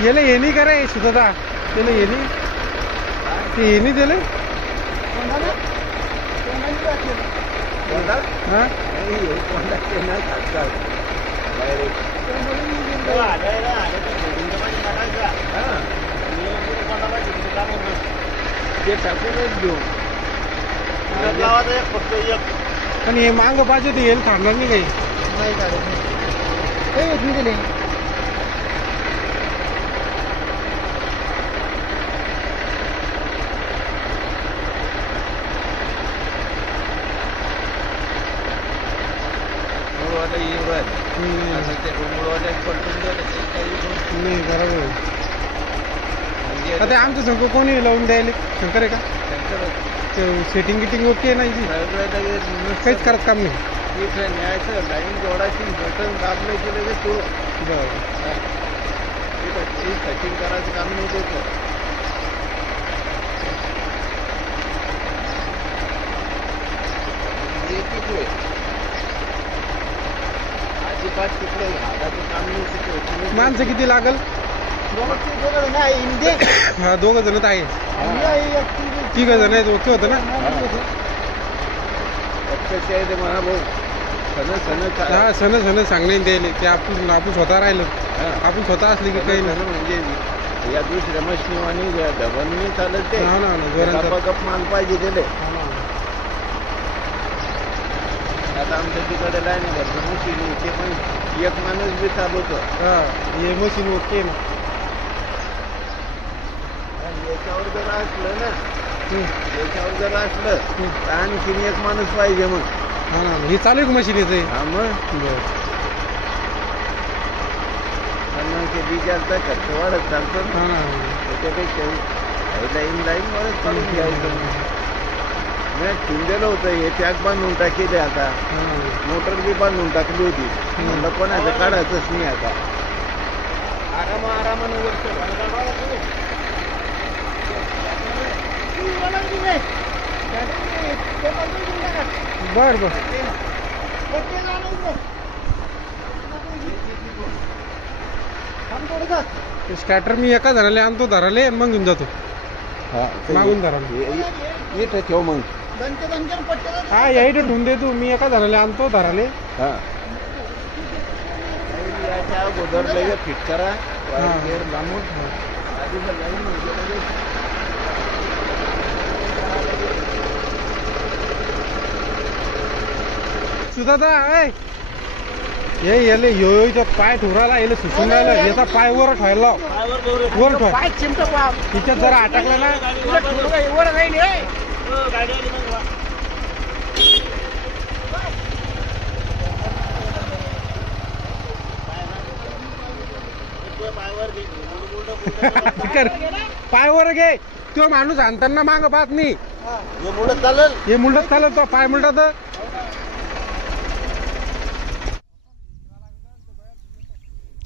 येले ये नहीं करे सुधा येले ये नहीं दिले हाँ पण हे मांग पाहिजे ते येईल थांबणार नाही काही दिले नाही बरोबर आता आमचं संघ कोणी लावून द्यायला शंकर आहे का सेटिंग गिटिंग ओके नाही काहीच करत काम नाही न्यायचं लाईन जोडायची बटन दाबलं की लगेच तो सेटिंग करायचं काम नाही देत माणसं किती लागल हा दोघं जण आहे तिघ जण आहेत ओके होतं ना हा सण सांगणे द्यायले ते आपण स्वतः राहिलं आपण स्वतः असले की काही नाही म्हणजे या दुसऱ्या मशीनवाणी धबनी चालत ते गप माल पाहिजे दिले आता आमच्या तिकडे लाईन घरचं मशीन ते पण एक माणूस बी चालवतो हा हे मशीन ओके ना याच्यावर जर असलं ना याच्यावर जर असलं तर आणखीन एक माणूस पाहिजे मग हा ना हे चालू आहे मशीन येते हा मग ते डिझेलचा खर्च वाढत चालतो हा त्याच्यापेक्षा लाईन वाढत चालून घ्यायचं ठेवलेलं होतं हे त्याग बांधून टाकेले आता मोटर बी बांधून टाकली होती मला कोणाचं काढायचंच नाही आता आरामानं बर स्कॅटर मी एका धराले आणतो धराले मग घेऊन जातो मागून धराले इथं ठेव मग हा याही ठेवून दे तू मी एका धराले आणतो धराले अगोदर लगेच फिट करा लांबून सुद्धा ये येले यो पाय ठुराला येले सुसून राहिला याचा पाय वर ठेवायला वर ठेवा तिच्यात जरा अटकला ना वर जाईल पाय वर घे तो माणूस आणताना माग पाहत नाही हे मुलट चालल तो पाय मुलटा तर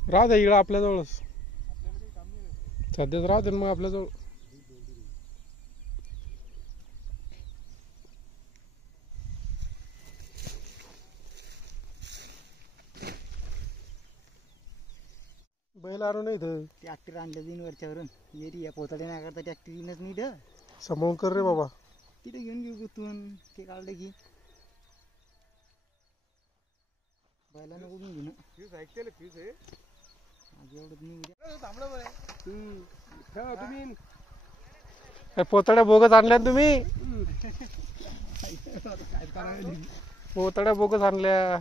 राहू दे इकडं आपल्याजवळच सध्याच राहू दे मग आपल्याजवळ बैल आणू नाही तर ट्रॅक्टर आणलं दिन वरच्यावरून एरिया पोताडे नाही करता ट्रॅक्टर येणच नाही द समोर कर रे बाबा तिथे घेऊन घेऊ गुतून ते काढलं की बैलानं कुठून घेणं फ्यूज ऐकते फ्यूज आहे तुम्ही पोतड्या बोगस आणल्या तुम्ही पोतड्या बोगस आणल्या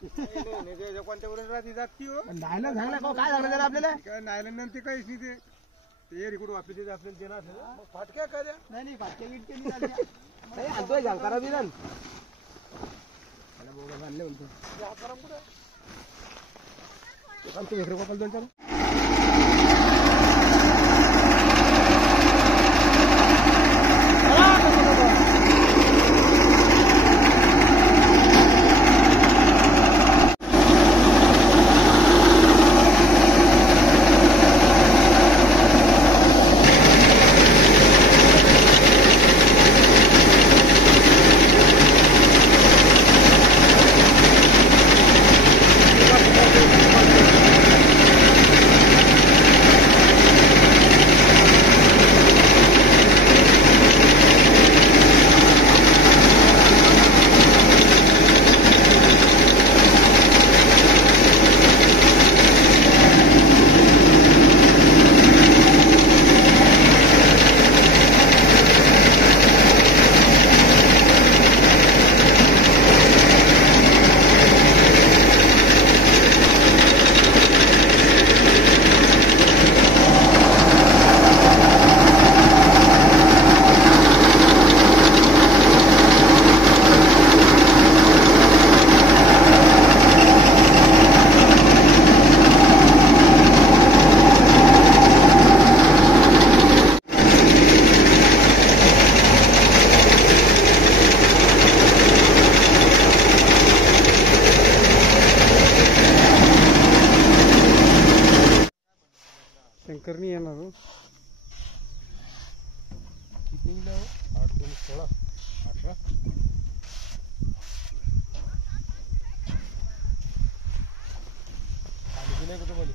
कोणत्या वर्ष राहते जाती काय झालं आपल्याला नायला नंतर काहीच नाही ते रिकॉर्ड वापरते आपल्याला देणार फाटक्या काय द्या नाही फाटक्या वीट आणतोय घाल करा बी बोगस आणले म्हणतो सांगतो वेगळं कपाल दोन चालू शंकरनी येणार हो. किती निघलं हो? 8 2 16 18 आणि नाही का तुम्हाला